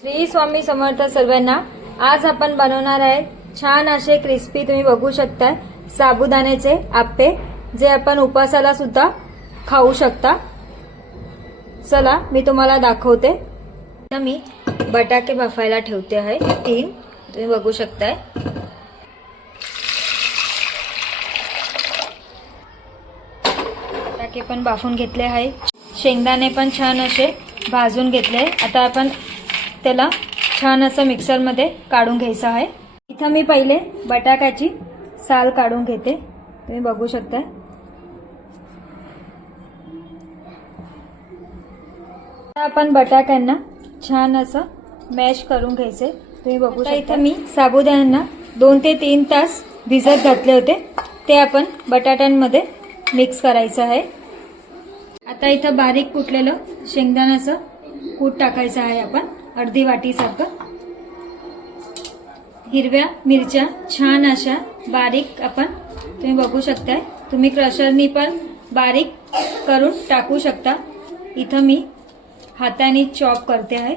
श्री स्वामी समर्थ सर्वांना। आज आपण बनवणार आहे छान असे क्रिस्पी, तुम्ही बघू शकता, साबुदाण्याचे आप्पे, जे आपण उपासाला सुद्धा खाऊ शकता। चला मी तुम्हाला दाखवते। मी बटाटे बफायला ठेवते आहे 3, तुम्ही बघू शकताय। बटाटे पण बाफून घेतले आहे, शेंगदाणे पण छान असे भाजून घेतले। आता आपण त्याला छान असं मिक्सर मध्ये काढून घ्यायचं आहे। इथं मी पहिले बटाट्याची साल काढून घेते, तुम्ही बघू शकता। आपण बटाट्यांना छान असं मॅश करून घ्यायचे, तुम्ही बघू शकता। इथं मी साबुदाण्यांना 2 ते 3 तास भिजत घातले होते, ते आपण बटाट्यांमध्ये मिक्स करायचं आहे। आता इथं बारीक कुटलेलं शेंगदाण्याचं कूट टाकायचं आहे आपण, अर्धी वाटी सारखं। हिरव्या मिरच्या छान अशा बारीक आपण, तुम्ही बघू शकताय, तुम्ही क्रशरनी पण बारीक करून टाकू शकता। इथं मी हाताने चॉप करते आहे,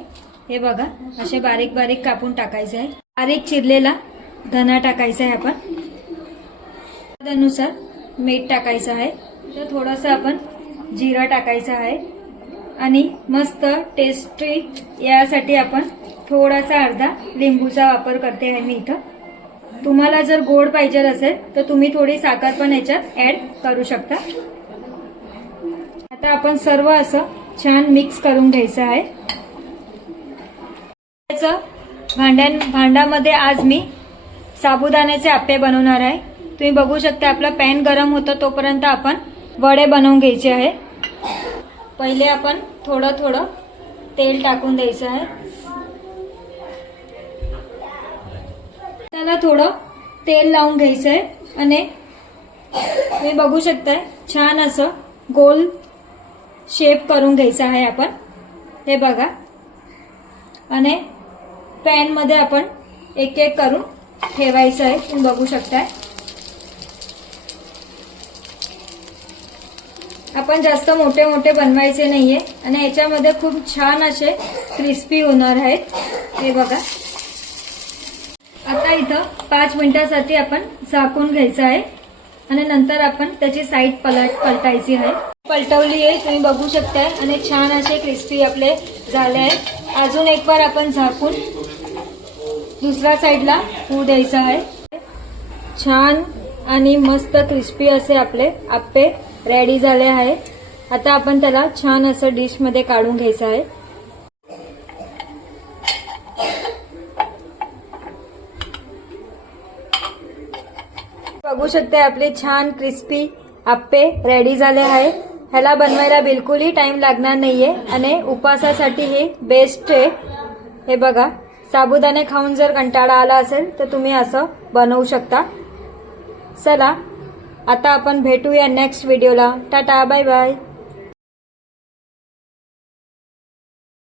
हे बघा, असे बारीक बारीक कापून टाकायचे आहे। बारीक चिरलेला धना टाकायचा आहे आपण, त्यानुसार मीठ टाकायचं आहे, तर थोडंसं आपण जिरा टाकायचं आहे आणि मस्त टेस्टी यासाठी आपण थोडासा अर्धा लिंबूचा वापर करते आहे मी इथं। तुम्हाला जर गोड पाहिजे असेल तर तुम्ही थोडी साखर पण याच्यात ऍड करू शकता। आता आपण सर्व असं छान मिक्स करून घ्यायचं आहे। भांड्यामध्ये आज मी साबुदाण्याचे आप्पे बनवणार आहे। तुम्ही बघू शकता, आपला पॅन गरम होतो तोपर्यंत आपण वडे बनवून घ्यायचे आहे। पहिले आपण थोडं थोडं तेल टाकून द्यायचं आहे, त्याला थोडं तेल लावून घ्यायचं आहे आणि तुम्ही बघू शकताय छान असं गोल शेप करून घ्यायचा आहे आपण, हे बघा। आणि पॅन मध्ये आपण एक एक करून ठेवायचं आहे, तुम्ही बघू शकताय। आपण जास्त मोठे मोठे बनवायचे नाहीये आणि याच्यामध्ये खूप छान असे क्रिस्पी होणार आहेत, हे बघा। आता इथं 5 मिनिटांसाठी आपण झाकून घ्यायचं आहे आणि नंतर आपण त्याची साईड पलटायची आहे। पलटवली आहे, तुम्ही बघू शकताय, आणि छान असे क्रिस्पी आपले झाले आहेत। अजून एक बार आपण झाकून दुसऱ्या साईडला होऊ द्यायचं आहे। छान आणि मस्त क्रिस्पी असे आपले आप्पे रेडी झाले आहे। आता आपण त्याला छान असं डिश मध्ये काढून घ्यायचं आहे। बघू शकते आपले छान क्रिस्पी आप्पे रेडी झाले आहे। ह्याला बनवायला बिलकुलही टाइम लागणार नाहीये आणि उपासासाठी हे बेस्ट आहे। हे बघा, साबुदाणे खाऊन जर कंटाळा आला असेल तर तुम्ही असं बनवू शकता। चला आता आपण भेटूया नेक्स्ट व्हिडिओला। Tata, bye bye.